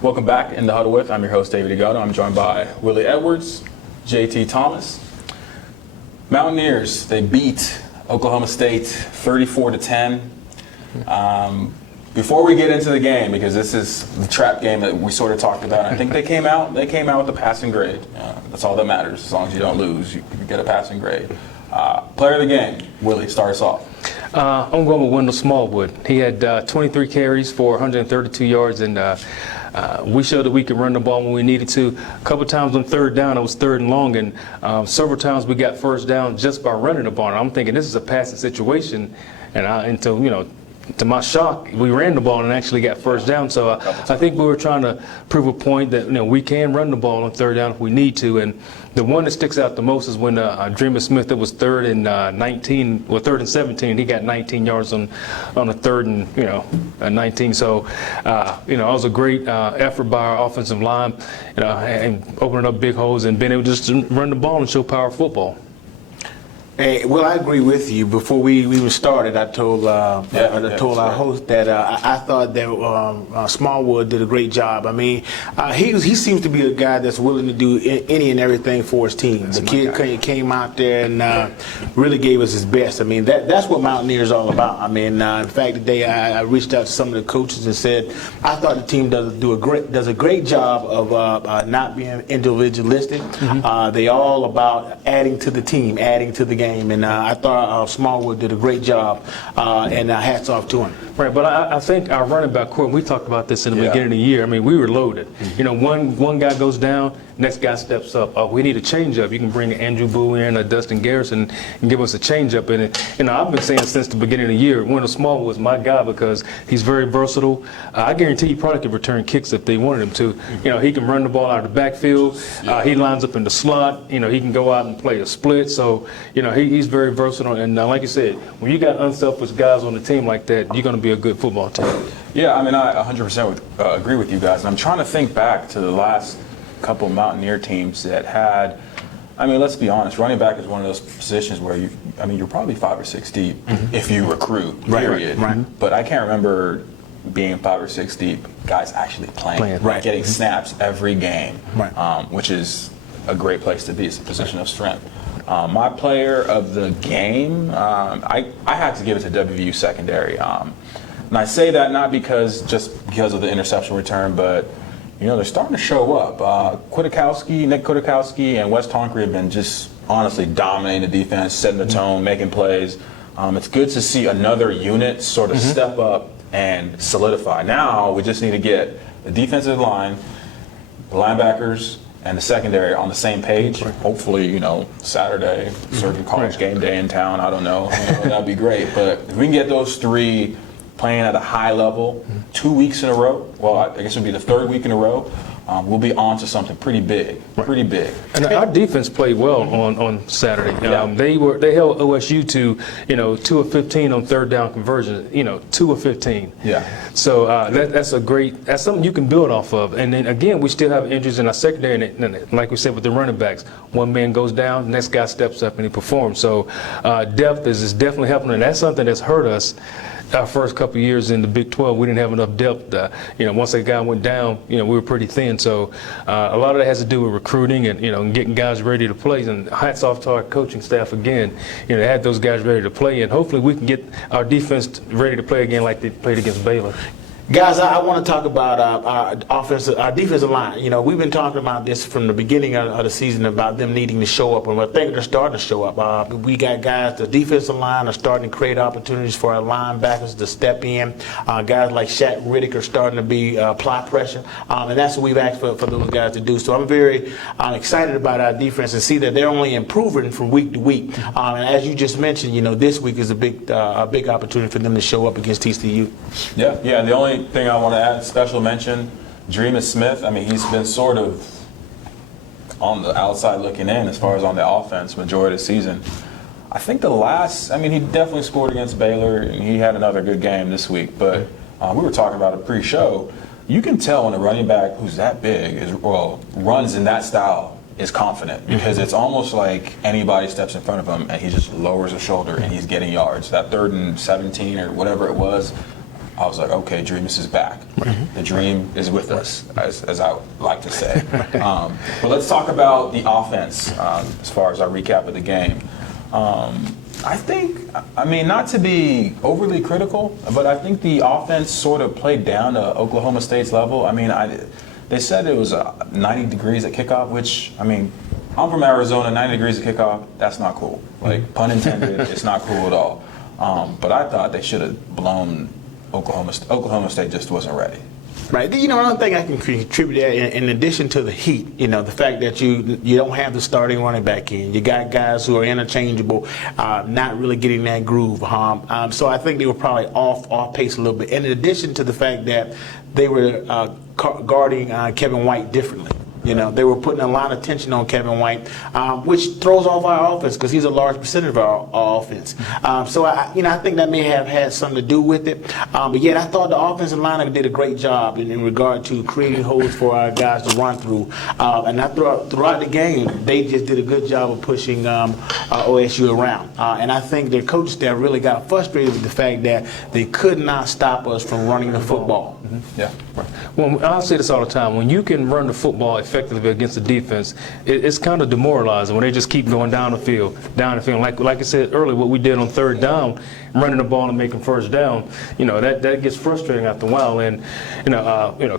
Welcome back in the Huddle with. I'm your host, David Delgado. I'm joined by Willie Edwards, JT Thomas. Mountaineers, they beat Oklahoma State 34-10. Before we get into the game, because this is the trap game that we sort of talked about, I think they came out with a passing grade. That's all that matters. As long as you don't lose, you get a passing grade. Player of the game, Willie, start us off. I'm going with Wendell Smallwood. He had 23 carries for 132 yards, and we showed that we could run the ball when we needed to. A couple times on third down, it was third and long, and several times we got first down just by running the ball. And I'm thinking this is a passing situation, and to my shock, we ran the ball and actually got first down. So I think we were trying to prove a point that we can run the ball on third down if we need to. And the one that sticks out the most is when Dreamer Smith, that was third and 17. He got 19 yards on a third and 19. So it was a great effort by our offensive line, and opening up big holes and being able to just run the ball and show power football. Hey, well, I agree with you. Before we even started, I told our host that I thought that Smallwood did a great job. I mean, he seems to be a guy that's willing to do any and everything for his team. The kid came out there and really gave us his best. I mean, that's what Mountaineers all about. I mean, in fact, today I reached out to some of the coaches and said I thought the team does a great job of not being individualistic. Mm-hmm. They all about adding to the team, adding to the game. And I thought Smallwood did a great job, and hats off to him. Right, but I think our running back core, we talked about this in the beginning of the year. I mean, we were loaded. Mm-hmm. One guy goes down, next guy steps up. We need a change-up. You can bring Andrew Boo in or Dustin Garrison and give us a change-up. And I've been saying since the beginning of the year, Wendell Smallwood was my guy because he's very versatile. I guarantee he probably could return kicks if they wanted him to. He can run the ball out of the backfield. He lines up in the slot. He can go out and play a split. So, he's very versatile. And like you said, when you got unselfish guys on the team like that, you're going to be a good football team. Yeah, I mean, I 100% agree with you guys. And I'm trying to think back to the last couple Mountaineer teams that had, I mean, let's be honest, running back is one of those positions where you're probably 5 or 6 deep if you recruit, period. Right. But I can't remember being 5 or 6 deep, guys actually playing. Getting snaps every game, which is a great place to be. It's a position of strength. My player of the game, I had to give it to WVU secondary. And I say that not because of the interception return, but they're starting to show up. Nick Kwiatkowski and Wes Tonkery have been just honestly dominating the defense, setting the tone, making plays. It's good to see another unit sort of step up and solidify. Now we just need to get the defensive line, the linebackers, and the secondary on the same page. Hopefully, Saturday, certain college game day in town, I don't know. That'd be great. But if we can get those three playing at a high level 2 weeks in a row, well, I guess it would be the third week in a row, we'll be on to something pretty big. And our defense played well on Saturday. They held OSU to 2 of 15 on third down conversion. 2 of 15. Yeah. So that's something you can build off of. And then again, we still have injuries in our secondary, and like we said with the running backs, one man goes down, next guy steps up and he performs. So depth is definitely helping, and that's something that's hurt us. Our first couple of years in the Big 12, we didn't have enough depth. Once that guy went down, we were pretty thin. So a lot of that has to do with recruiting and getting guys ready to play. And hats off to our coaching staff again. They had those guys ready to play, and hopefully we can get our defense ready to play again like they played against Baylor. Guys, I want to talk about our defensive line. We've been talking about this from the beginning of the season about them needing to show up, and I think they're starting to show up. We got guys, the defensive line are starting to create opportunities for our linebackers to step in. Guys like Shaq Riddick are starting to be apply pressure, and that's what we've asked for those guys to do. So I'm very excited about our defense and see that they're only improving from week to week. And as you just mentioned, this week is a big opportunity for them to show up against TCU. Yeah. The only thing I want to add, special mention, Dreamer Smith. I mean, he's been sort of on the outside looking in as far as on the offense majority of the season. I think he definitely scored against Baylor, and he had another good game this week. But we were talking about it pre-show. You can tell when a running back who's that big runs in that style is confident, because it's almost like anybody steps in front of him and he just lowers his shoulder and he's getting yards. That 3rd and 17 or whatever it was, I was like, okay, Dreamus is back. The dream is with us, as I like to say. But let's talk about the offense as far as our recap of the game. I think, I mean, not to be overly critical, but I think the offense sort of played down to Oklahoma State's level. I mean, they said it was 90 degrees at kickoff, which, I mean, I'm from Arizona, 90 degrees at kickoff, that's not cool. Like, pun intended, it's not cool at all. But I thought they should have blown Oklahoma State just wasn't ready. Right. You know, another thing I can contribute to that, in addition to the heat, you know, the fact that you don't have the starting running back in. You got guys who are interchangeable, not really getting that groove. So I think they were probably off pace a little bit. And in addition to the fact that they were guarding Kevin White differently. You know, they were putting a lot of tension on Kevin White, which throws off our offense because he's a large percentage of our offense. So I think that may have had something to do with it. But yet I thought the offensive line did a great job in regard to creating holes for our guys to run through. And throughout the game, they just did a good job of pushing OSU around. And I think their coach staff really got frustrated with the fact that they could not stop us from running the football. Yeah. Well, I'll say this all the time. When you can run the football effectively against the defense, it's kind of demoralizing when they just keep going down the field. Like I said earlier, what we did on third down, running the ball and making first down, you know, that gets frustrating after a while. And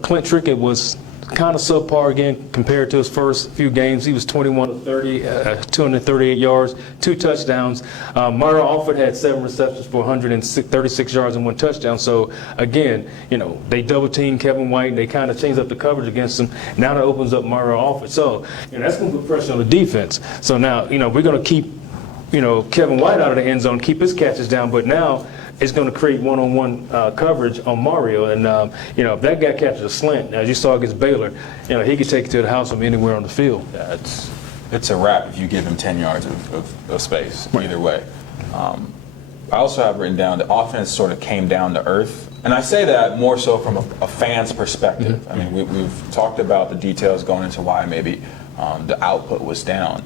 Clint Trickett was kind of subpar again compared to his first few games. He was 21 of 30, 238 yards, 2 touchdowns. Mario Alford had 7 receptions for 136 yards and 1 touchdown. So again, you know, they double teamed Kevin White and they kind of changed up the coverage against him. Now that opens up Mario Alford. So that's going to put pressure on the defense. So now, you know, we're going to keep, you know, Kevin White out of the end zone, keep his catches down, but now it's going to create one-on-one coverage on Mario. And, if that guy catches a slant, as you saw against Baylor, you know, he could take it to the house from anywhere on the field. Yeah, it's a wrap if you give him 10 yards of space, either way. I also have written down the offense sort of came down to earth. And I say that more so from a fan's perspective. I mean, we've talked about the details going into why maybe the output was down.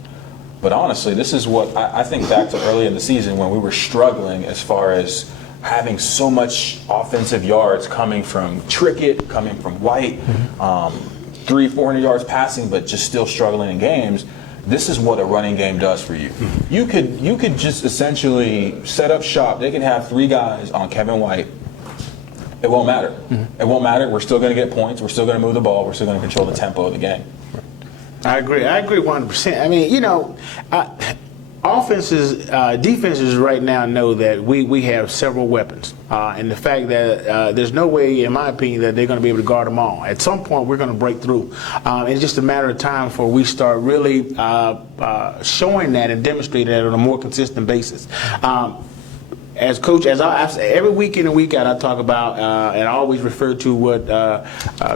But honestly, this is what I think back to early in the season when we were struggling as far as having so much offensive yards coming from Trickett, coming from White, 300-400 yards passing, but just still struggling in games. This is what a running game does for you. You could just essentially set up shop. They can have 3 guys on Kevin White. It won't matter. It won't matter. We're still going to get points. We're still going to move the ball. We're still going to control the tempo of the game. I agree 100%. I mean, you know, defenses right now know that we have several weapons, and the fact that there's no way, in my opinion, that they're going to be able to guard them all. At some point, we're going to break through. It's just a matter of time before we start really showing that and demonstrating that on a more consistent basis. As coach, I every week in and week out, I talk about and I always refer to what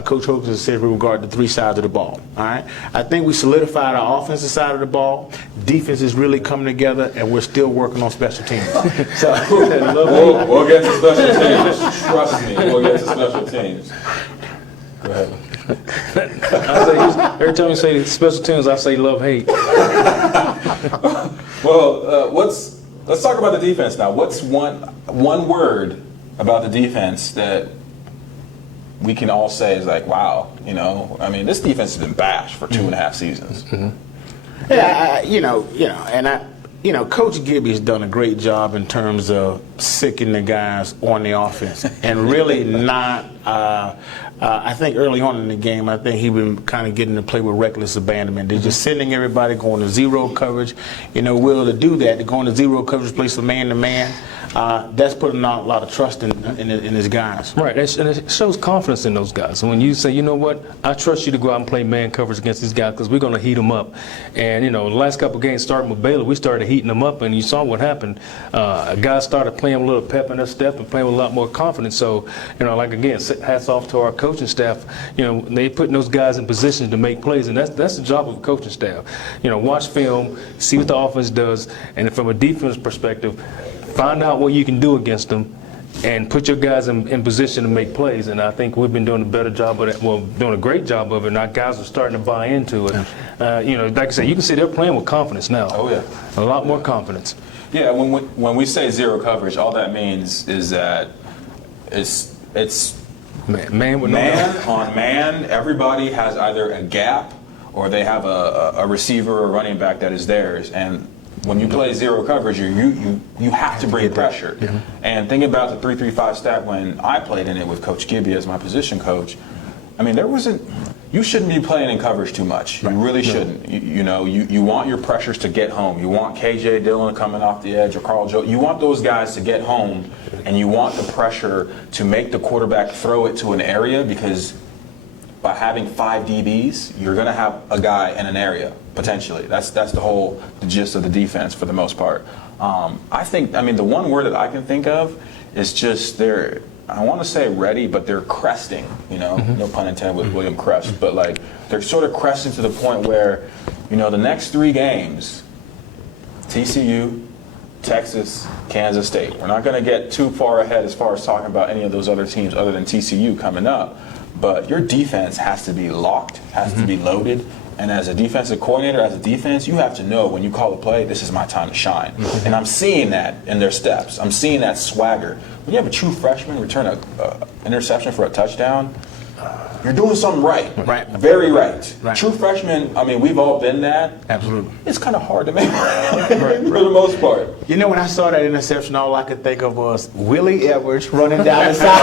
Coach Hogan said with regard to 3 sides of the ball. All right, I think we solidified our offensive side of the ball. Defense is really coming together, and we're still working on special teams. So we'll get to special teams. Trust me, we'll get to special teams. Go ahead. Every time you say special teams, I say love-hate. Well, let's talk about the defense now. What's one word about the defense that we can all say is like, wow, you know? I mean, this defense has been bashed for 2.5 seasons. Yeah, Coach Gibby has done a great job in terms of sicking the guys on the offense and really not. I think early on in the game, I think he been kind of getting to play with reckless abandonment. They're just sending everybody going to zero coverage. You know, Will, to do that, to go into zero coverage, play some man-to-man, that's putting out a lot of trust in his guys. Right, and it shows confidence in those guys. When you say, you know what, I trust you to go out and play man coverage against these guys because we're going to heat them up. And, you know, the last couple of games starting with Baylor, we started heating them up, and you saw what happened. Guys started playing with a little pep in their step and playing with a lot more confidence. So, you know, like, again, hats off to our coaching staff. You know, they putting those guys in position to make plays, and that's the job of a coaching staff. You know, watch film, see what the offense does, and from a defense perspective, find out what you can do against them and put your guys in position to make plays. And I think we've been doing a better job of that. Well, doing a great job of it, and our guys are starting to buy into it. You know, like I said, you can see they're playing with confidence now. Oh, yeah. A lot more confidence. Yeah, when we say zero coverage, all that means is that it's it's Man with no man on man. Everybody has either a gap or they have a receiver or running back that is theirs. And when you play zero coverage, you have to bring pressure. And thinking about the 3-3-5 stack when I played in it with Coach Gibby as my position coach, I mean, you shouldn't be playing in coverage too much. You really shouldn't. You want your pressures to get home. You want KJ Dillon coming off the edge or Carl Joe. You want those guys to get home, and you want the pressure to make the quarterback throw it to an area, because by having 5 DBs, you're going to have a guy in an area, potentially. That's the gist of the defense for the most part. The one word that I can think of is just I want to say ready, but they're cresting, no pun intended with William Crest, but like they're sort of cresting to the point where, the next 3 games, TCU, Texas, Kansas State. We're not going to get too far ahead as far as talking about any of those other teams other than TCU coming up. But your defense has to be locked, has to be loaded. And as a defensive coordinator, as a defense, you have to know when you call a play, this is my time to shine. And I'm seeing that in their steps. I'm seeing that swagger. When you have a true freshman return an interception for a touchdown, you're doing something right. Right. Very right. Right. True freshmen, we've all been that. Absolutely. It's kind of hard to make for the most part. When I saw that interception, all I could think of was Willie Edwards running down the side.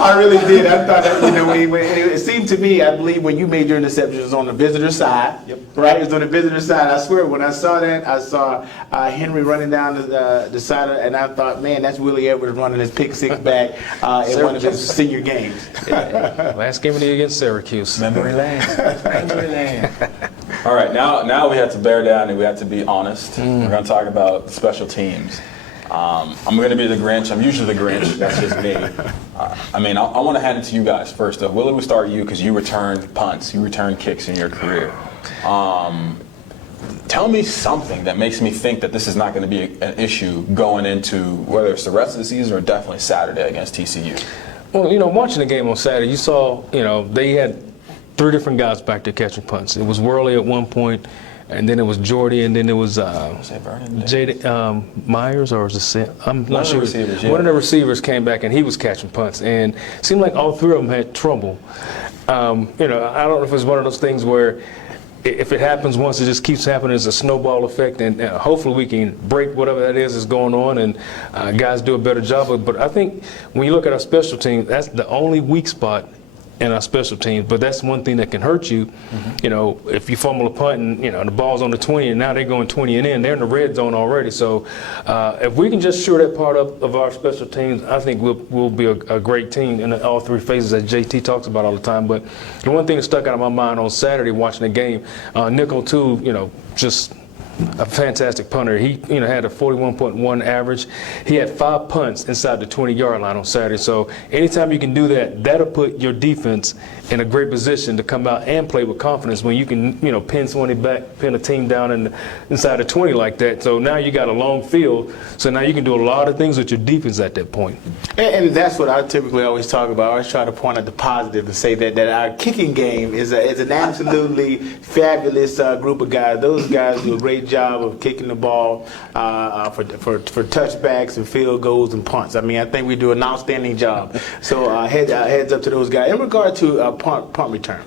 I really did. I thought that, it seemed to me, I believe when you made your interception, it was on the visitor side. Yep. Right? It was on the visitor side. I swear, when I saw that, I saw Henry running down the side, and I thought, man, that's Willie Edwards running his pick six back in one of his senior games. Last game of the year against Syracuse. Memory lane. Memory lane. All right, now we have to bear down and we have to be honest. We're going to talk about special teams. I'm going to be the Grinch. I'm usually the Grinch. That's just me. I want to hand it to you guys first. Willie, we'll start you because you returned punts. You returned kicks in your career. Tell me something that makes me think that this is not going to be an issue going into whether it's the rest of the season or definitely Saturday against TCU. Well, watching the game on Saturday, you saw, they had 3 different guys back there catching punts. It was Worley at one point, and then it was Jordy, and then it was Jay Myers, or was it? I'm not sure. One of the receivers came back, and he was catching punts, and it seemed like all 3 of them had trouble. I don't know if it's one of those things where if it happens once, it just keeps happening. It's a snowball effect, and hopefully we can break whatever that is going on, and guys do a better job of it. But I think when you look at our special team, that's the only weak spot in our special teams. But that's one thing that can hurt you. If you fumble a punt and the ball's on the 20 and now they're going 20 and in, they're in the red zone already. So if we can just shore that part up of our special teams, I think we'll be a great team in all 3 phases that JT talks about all the time. But the one thing that stuck out of my mind on Saturday watching the game, Nickel too, just a fantastic punter. He had a 41.1 average. He had 5 punts inside the 20-yard line on Saturday. So anytime you can do that, that'll put your defense in a great position to come out and play with confidence when you can, pin somebody back, pin a team down inside the 20 like that. So now you got a long field. So now you can do a lot of things with your defense at that point. And that's what I typically always talk about. I always try to point out the positive and say that our kicking game is an absolutely fabulous group of guys. Those guys do a great job of kicking the ball for touchbacks and field goals and punts. I think we do an outstanding job. So heads up to those guys. In regard to punt return,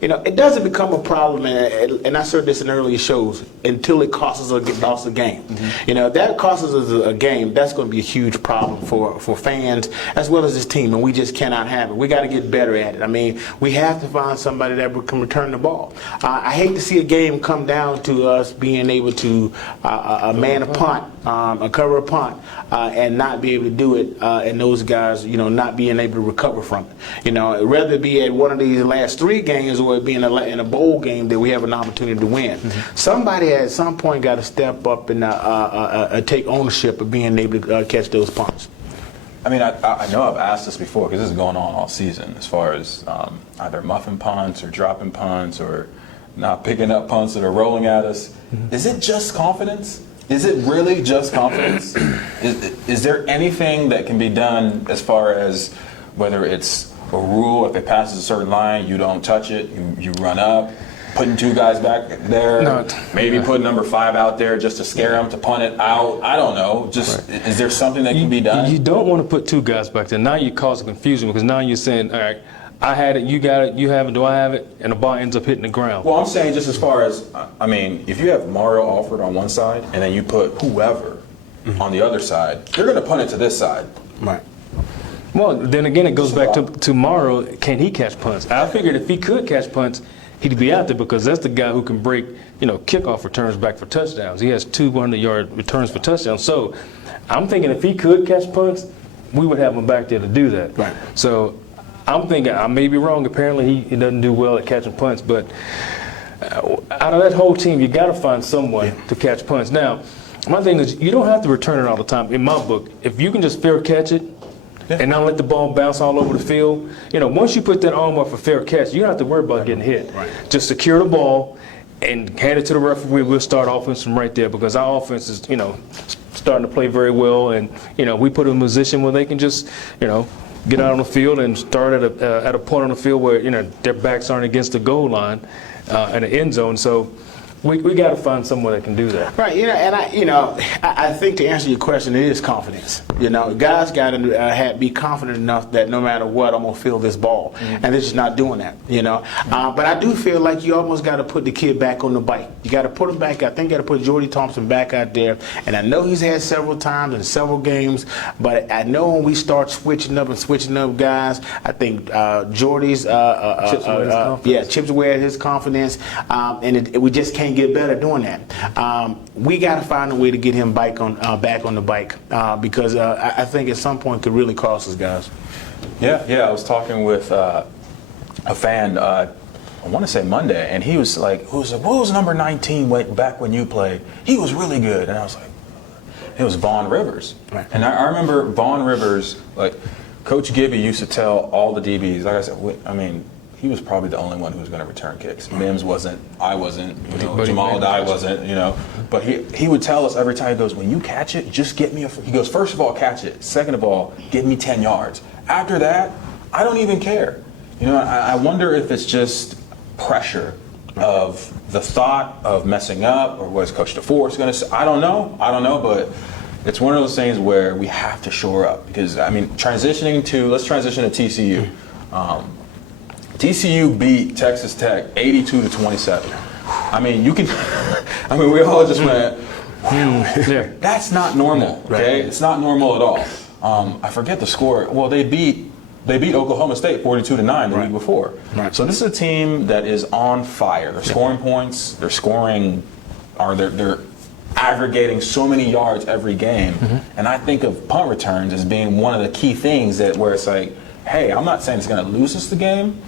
it doesn't become a problem, and I said this in earlier shows, until it costs us a game. That costs us a game. That's going to be a huge problem for fans as well as this team, and we just cannot have it. We got to get better at it. We have to find somebody that can return the ball. I hate to see a game come down to us being able to man a punt, cover a punt, and not be able to do it, and those guys, not being able to recover from it. Rather it be at one of these last 3 games or it be in a bowl game that we have an opportunity to win. Somebody at some point got to step up and take ownership of being able to catch those punts. I know I've asked this before because this is going on all season as far as either muffin punts or dropping punts or not picking up punts that are rolling at us. Is it just confidence? Is it really just confidence? Is there anything that can be done as far as whether it's a rule, if it passes a certain line, you don't touch it, you run up, putting 2 guys back there, No, maybe putting number 5 out there just to scare him to punt it out. I don't know. Just is there something that can be done? You don't want to put 2 guys back there. Now you cause confusion because now you're saying, all right, I had it, you got it, you have it, do I have it? And the ball ends up hitting the ground. Well, I'm saying just as far as, I mean, if you have Mario Alford on one side and then you put whoever on the other side, you're going to punt it to this side. Right. Well, then again, it goes back to tomorrow. Can he catch punts? I figured if he could catch punts, he'd be out there because that's the guy who can break, kickoff returns back for touchdowns. He has 200-yard returns for touchdowns. So I'm thinking if he could catch punts, we would have him back there to do that. Right. So I'm thinking, I may be wrong. Apparently, he doesn't do well at catching punts. But out of that whole team, you got to find someone to catch punts. Now, my thing is, you don't have to return it all the time. In my book, if you can just fair catch it, and not let the ball bounce all over the field. Once you put that arm up for fair catch, you don't have to worry about getting hit. Right. Just secure the ball and hand it to the referee. We'll start offense from right there because our offense is, starting to play very well. And, we put them in a position where they can just, get out on the field and start at a point on the field where, their backs aren't against the goal line in the end zone. So we got to find someone that can do that. Right, and I think to answer your question, it is confidence. Guys got to be confident enough that no matter what, I'm gonna feel this ball, and they're just not doing that. But I do feel like you almost got to put the kid back on the bike. You got to put him back. I think you got to put Jordy Thompson back out there, and I know he's had several times in several games, but I know when we start switching up guys, I think Jordy's chips away at his confidence, and we just can't get better doing that. We got to find a way to get him back on the bike because I think at some point could really cost us, guys. Yeah. I was talking with a fan. I want to say Monday, and he was like, "What was number 19 back when you played? He was really good." And I was like, "It was Vaughn Rivers." Right. And I remember Vaughn Rivers, like Coach Gibby used to tell all the DBs. Like I said, he was probably the only one who was going to return kicks. Mims wasn't, I wasn't, Jamal Dye wasn't, But he would tell us every time, he goes, when you catch it, just get me he goes, first of all, catch it. Second of all, get me 10 yards. After that, I don't even care. I wonder if it's just pressure of the thought of messing up, or was Coach DeForest going to say? I don't know, but it's one of those things where we have to shore up. Because, let's transition to TCU. TCU beat Texas Tech 82-27. We all just went, that's not normal, okay? It's not normal at all. I forget the score. Well, they beat Oklahoma State 42-9 the week before. Right. So this is a team that is on fire. They're scoring points. They're scoring, they're aggregating so many yards every game. Mm-hmm. And I think of punt returns as being one of the key things where it's like, hey, I'm not saying it's going to lose us the game,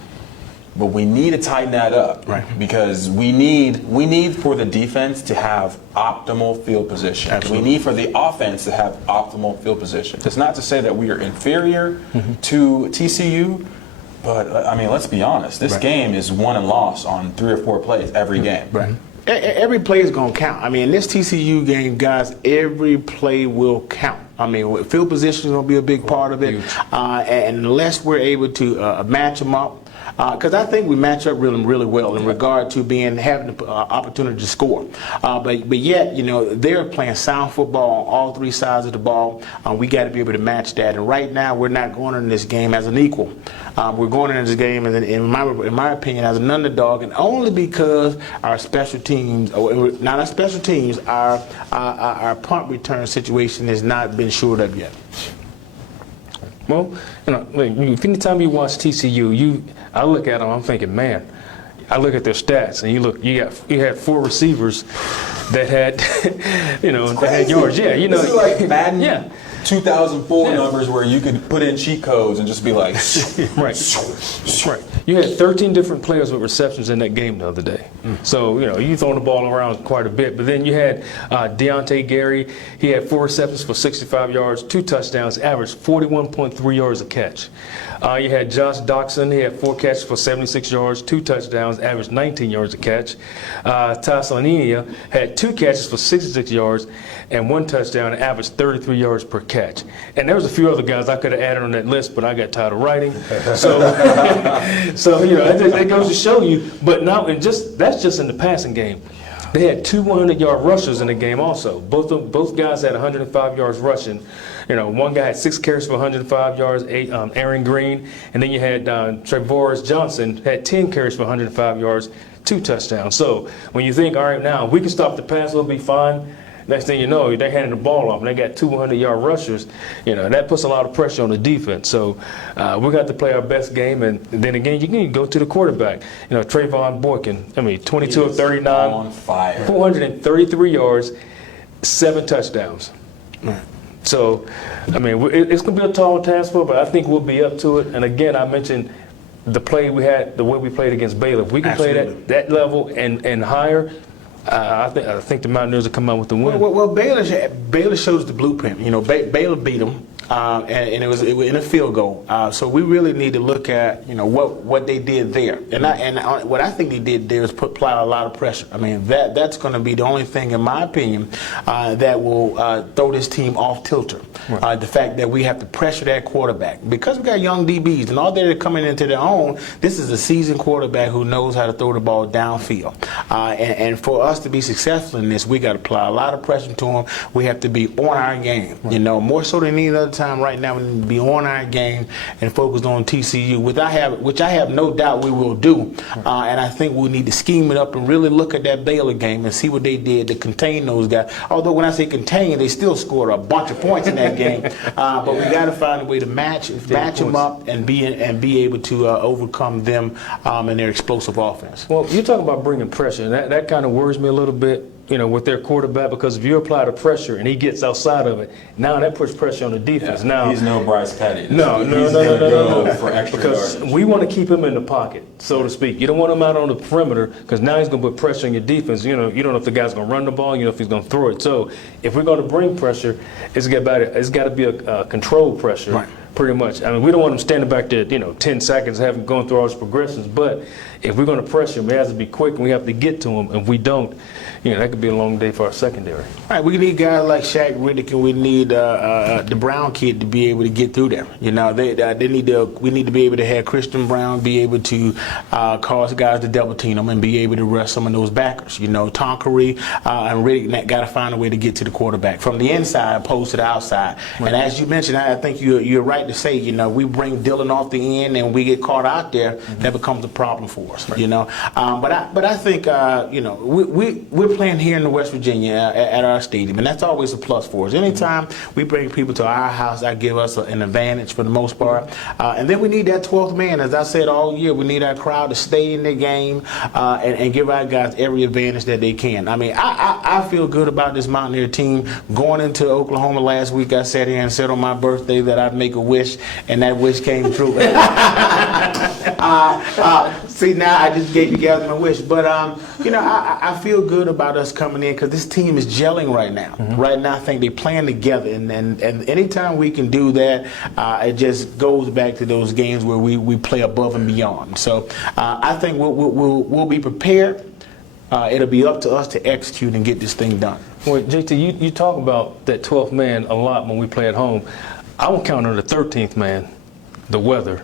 but we need to tighten that up, because we need for the defense to have optimal field position. Absolutely. We need for the offense to have optimal field position. It's not to say that we are inferior to TCU, but let's be honest. This game is won and lost on 3 or 4 plays every game. Right. Every play is going to count. In this TCU game, guys, every play will count. Field position is going to be a big part of it, and unless we're able to match them up. Because I think we match up really well in regard to having the opportunity to score. But yet, they're playing sound football on all 3 sides of the ball. We got to be able to match that. And right now, we're not going in this game as an equal. We're going into this game, in my opinion, as an underdog, and only because our special teams, not our special teams, our punt return situation has not been shored up yet. Well, anytime you watch TCU, I look at them, I'm thinking, man, I look at their stats, and you had 4 receivers that had, that had yards. Yeah, this is like Madden 2004 numbers where you could put in cheat codes and just be like, right. You had 13 different players with receptions in that game the other day. So, you throwing the ball around quite a bit. But then you had Deontay Gary. He had 4 receptions for 65 yards, 2 touchdowns, averaged 41.3 yards a catch. You had Josh Doxson. He had 4 catches for 76 yards, 2 touchdowns, averaged 19 yards a catch. Tassania had 2 catches for 66 yards and 1 touchdown, and averaged 33 yards per catch. And there was a few other guys I could have added on that list, but I got tired of writing. So, it goes to show you. But now, that's just in the passing game. They had 2 100-yard rushers in the game also. Both guys had 105 yards rushing. One guy had 6 carries for 105 yards, Aaron Green, and then you had Trevoris Johnson had 10 carries for 105 yards, 2 touchdowns. So when you think, all right, now we can stop the pass, we'll be fine. Next thing you know, they're handing the ball off, and they got 2 100-yard rushers. That puts a lot of pressure on the defense. So we got to play our best game, and then again, you can go to the quarterback. Trayvon Boykin, 22 of 39, on fire, 433 yards, 7 touchdowns. Right. So, it's going to be a tall task for us, but I think we'll be up to it. And again, I mentioned the play we had, the way we played against Baylor. If we can play that level and higher, I think the Mountaineers will come out with the win. Well, Baylor shows the blueprint. Baylor beat them, and it was in a field goal. So we really need to look at what they did there. And what I think they did there is apply a lot of pressure. That's going to be the only thing, in my opinion, that will throw this team off tilter. Right. The fact that we have to pressure that quarterback, because we got young DBs and all they're coming into their own. This is a seasoned quarterback who knows how to throw the ball downfield, and for us to be successful in this, we got to apply a lot of pressure to them. We have to be on our game, right. More so than any other time right now. We need to be on our game and focused on TCU, which I have no doubt we will do. And I think we need to scheme it up and really look at that Baylor game and see what they did to contain those guys. Although when I say contain, they still scored a bunch of points in that game. But we got to find a way to match them up and be able to overcome them and their explosive offense. Well, you're talking about bringing pressure, and that kind of worries me a little bit, with their quarterback, because if you apply the pressure and he gets outside of it, now that puts pressure on the defense. Yeah, now he's no Bryce Petty. No. For extra because yards. we want to keep him in the pocket, so to speak. You don't want him out on the perimeter, because now he's going to put pressure on your defense. You don't know if the guy's going to run the ball, if he's going to throw it. So if we're going to bring pressure, it's got to be a controlled pressure. Right. Pretty much. We don't want him standing back there, 10 seconds, having gone through all his progressions. But if we're going to pressure him, it has to be quick, and we have to get to him. If we don't, that could be a long day for our secondary. All right, we need guys like Shaq Riddick, and we need the Brown kid to be able to get through there. We need to be able to have Christian Brown be able to cause guys to double team them and be able to rush some of those backers. Tonkery and Riddick got to find a way to get to the quarterback from the inside opposed to the outside. Right. And as you mentioned, I think you're right to say, we bring Dillon off the end and we get caught out there, that becomes a problem for us. Right. But I think we're playing here in West Virginia at our stadium, and that's always a plus for us. Anytime we bring people to our house, that gives us an advantage for the most part. And then we need that 12th man. As I said all year, we need our crowd to stay in the game and give our guys every advantage that they can. I feel good about this Mountaineer team. Going into Oklahoma last week, I sat here and said on my birthday that I'd make a wish, and that wish came true. See, now I just gave you guys my wish. But, I feel good about us coming in because this team is gelling right now. Mm-hmm. Right now, I think they're playing together. And anytime we can do that, it just goes back to those games where we play above and beyond. So I think we'll be prepared. It'll be up to us to execute and get this thing done. Well, JT, you talk about that 12th man a lot when we play at home. I won't count on the 13th man, the weather,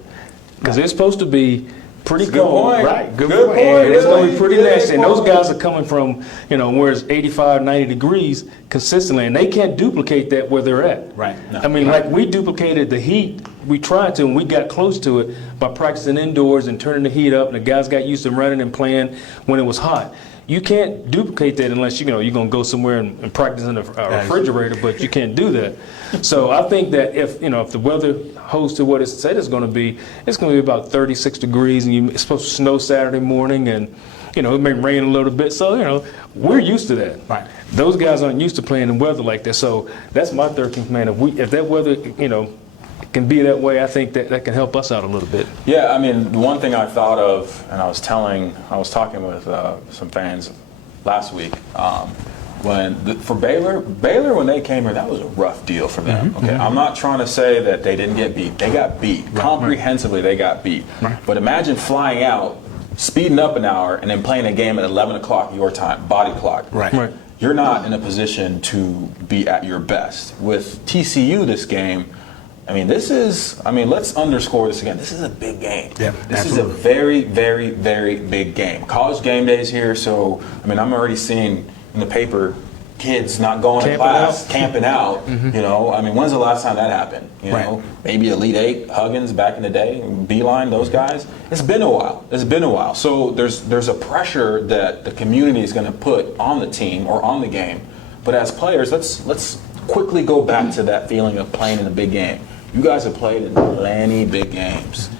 because it's supposed to be pretty cold. Right. Good point. And it's going to be pretty nasty. And those guys are coming from, where it's 85, 90 degrees consistently, and they can't duplicate that where they're at. Right. No. Like we duplicated the heat. We tried to, and we got close to it by practicing indoors and turning the heat up, and the guys got used to running and playing when it was hot. You can't duplicate that unless you're going to go somewhere and practice in a refrigerator, but you can't do that. So I think that if the weather holds to what it said it's going to be about 36 degrees, and it's supposed to snow Saturday morning, and it may rain a little bit. So we're used to that. Right. Those guys aren't used to playing in weather like that. So that's my 13th man. If that weather can be that way, I think that can help us out a little bit. Yeah, the one thing I thought of, and I was talking with some fans last week, for Baylor, when they came here, that was a rough deal for them. Mm-hmm. Okay, I'm not trying to say that they didn't get beat. They got beat. Right. Comprehensively, they got beat. Right. But imagine flying out, speeding up an hour, and then playing a game at 11 o'clock your time, body clock. Right. you're not in a position to be at your best. With TCU this game, let's underscore this again. This is a big game. Yeah, this absolutely. is a very, very, very big game. College game day is here, so I'm already seeing in the paper kids not going to class, camping out. When's the last time that happened? Right. Maybe Elite Eight, Huggins back in the day, Beeline, those guys. It's been a while. So there's a pressure that the community is going to put on the team or on the game. But as players, let's quickly go back to that feeling of playing in a big game. You guys have played in plenty big games.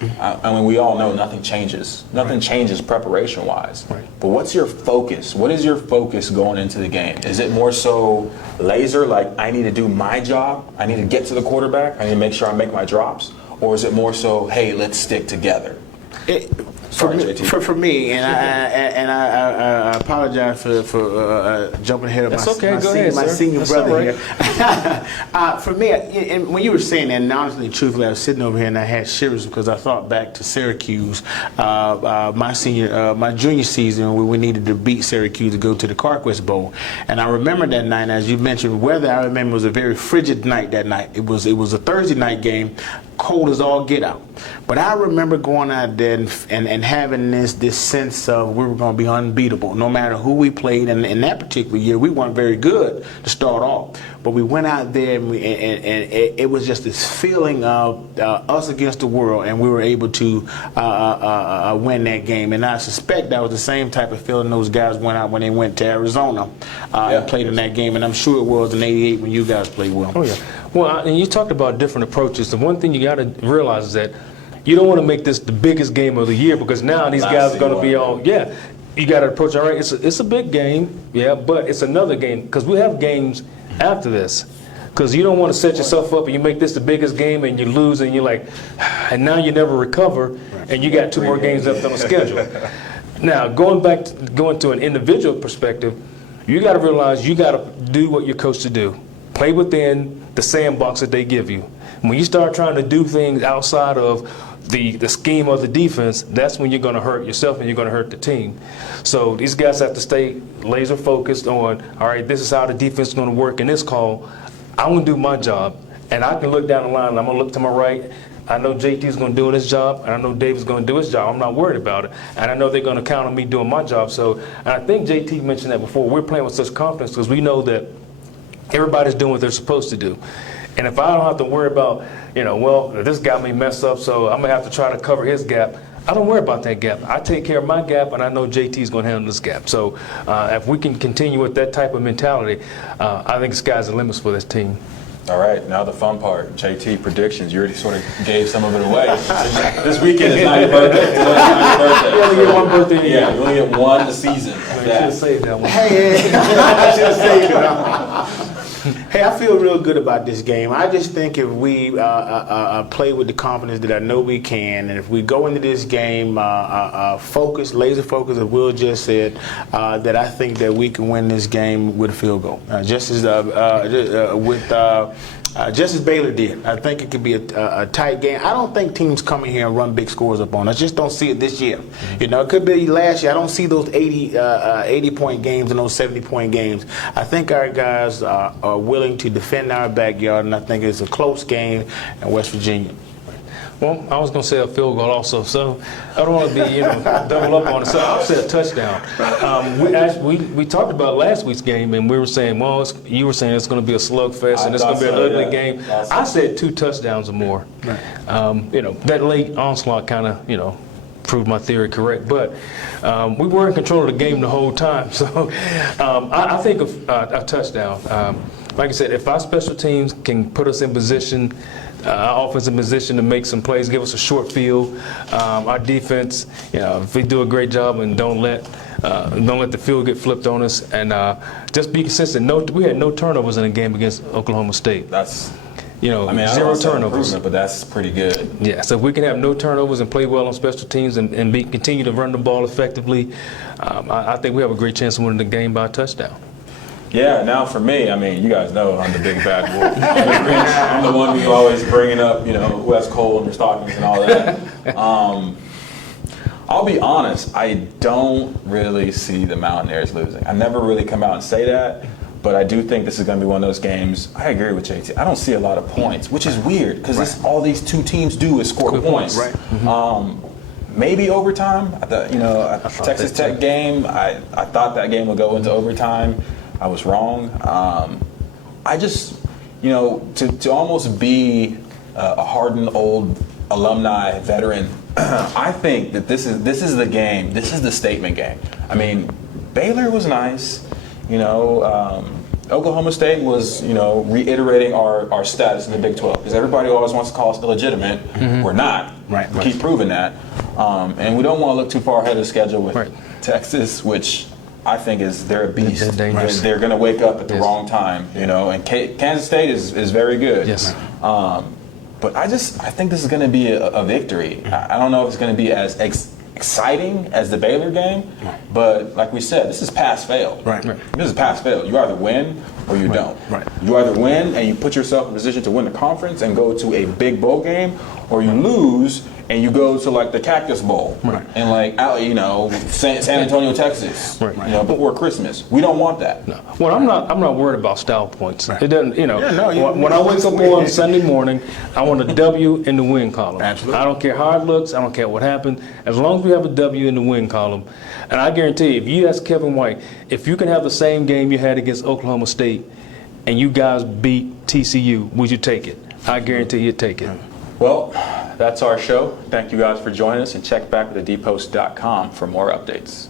We all know nothing changes. Nothing changes preparation-wise. Right. But what's your focus? What is your focus going into the game? Is it more so laser, like I need to do my job, I need to get to the quarterback, I need to make sure I make my drops? Or is it more so, hey, let's stick together? For me, and I apologize for jumping ahead of my senior brother here. For me, and when you were saying that, and honestly, truthfully, I was sitting over here and I had shivers because I thought back to Syracuse, my junior season, where we needed to beat Syracuse to go to the Carquest Bowl, and I remember that night. As you mentioned, weather, I remember it was a very frigid night that night. It was a Thursday night game, cold as all get out. But I remember going out there and having this sense of we were going to be unbeatable no matter who we played. And in that particular year, we weren't very good to start off. But we went out there and it was just this feeling of us against the world, and we were able to win that game. And I suspect that was the same type of feeling those guys went out when they went to Arizona and played in that game. And I'm sure it was in '88 when you guys played well. Oh, yeah. Well, and you talked about different approaches. The one thing you got to realize is that you don't want to make this the biggest game of the year, because now these guys are going to be all, you got to approach, all right, it's a big game, but it's another game, because we have games after this. Because you don't want to set yourself up and you make this the biggest game and you lose and you're like, and now you never recover and you got 2 more games left on the schedule. Now, going to an individual perspective, you got to realize you got to do what you're coached to do. Play within the sandbox that they give you. When you start trying to do things outside of the scheme of the defense, that's when you're going to hurt yourself and you're going to hurt the team. So these guys have to stay laser focused on, all right, this is how the defense is going to work in this call. I'm going to do my job, and I can look down the line and I'm going to look to my right. I know JT is going to do his job, and I know Dave is going to do his job. I'm not worried about it. And I know they're going to count on me doing my job. So, and I think JT mentioned that before. We're playing with such confidence because we know that everybody's doing what they're supposed to do. And if I don't have to worry about, this guy may mess up, so I'm going to have to try to cover his gap, I don't worry about that gap. I take care of my gap, and I know JT is going to handle this gap. So if we can continue with that type of mentality, I think the sky's the limits for this team. All right, now the fun part. JT, predictions. You already sort of gave some of it away. This weekend is not your birthday. You only get one birthday. Yeah, you only get one a season. You should have saved that one. Hey, I should have saved it. Hey, I feel real good about this game. I just think if we play with the confidence that I know we can, and if we go into this game laser focused, as Will just said, that I think that we can win this game with a field goal. Just as Baylor did. I think it could be a tight game. I don't think teams come in here and run big scores up on us. I just don't see it this year. It could be last year. I don't see those 80-point games and those 70-point games. I think our guys are willing to defend our backyard, and I think it's a close game in West Virginia. Well, I was going to say a field goal also, so I don't want to be, double up on it. So I'll say a touchdown. We talked about last week's game, and we were saying, you were saying it's going to be a slugfest and it's going to be an ugly game. I said 2 touchdowns or more. Right. That late onslaught kind of, proved my theory correct, but we were in control of the game the whole time. So I think of a touchdown. Like I said, if our special teams can put us in position, our offense in position to make some plays, give us a short field, our defense, if we do a great job and don't let the field get flipped on us, and just be consistent. We had no turnovers in the game against Oklahoma State. That's, 0 turnovers. But that's pretty good. Yeah, so if we can have no turnovers and play well on special teams and continue to run the ball effectively, I think we have a great chance of winning the game by a touchdown. Yeah, now for me, you guys know I'm the big bad wolf. I'm the one who's always bringing up, who has coal in their stockings and all that. I'll be honest, I don't really see the Mountaineers losing. I never really come out and say that, but I do think this is going to be one of those games. I agree with JT. I don't see a lot of points, which is weird because all these two teams do is score points. Right. Maybe overtime. I thought, Texas Tech game, I thought that game would go into overtime. I was wrong. I just, to almost be a hardened old alumni veteran, I think that this is the game. This is the statement game. I mean, Baylor was nice. Oklahoma State was, reiterating our status in the Big 12 because everybody always wants to call us illegitimate. We're not. Right. We keep proving that. And we don't want to look too far ahead of the schedule with Texas, which I think they're a beast. They're going to wake up at the wrong time, And Kansas State is very good. Yes. But I think this is going to be a victory. I don't know if it's going to be as exciting as the Baylor game, but like we said, this is pass-fail. Right. This is pass-fail. You either win or you don't. Right. You either win and you put yourself in a position to win the conference and go to a big bowl game, or you lose and you go to like the Cactus Bowl and San Antonio, Texas, before Christmas. We don't want that. No. Well, I'm not worried about style points. Right. It doesn't, when I wake up on Sunday morning, I want a W in the win column. Absolutely. I don't care how it looks. I don't care what happens. As long as we have a W in the win column, and I guarantee you, if you ask Kevin White, if you can have the same game you had against Oklahoma State, and you guys beat TCU, would you take it? I guarantee you'd take it. Well, that's our show. Thank you guys for joining us, and check back with thedpost.com for more updates.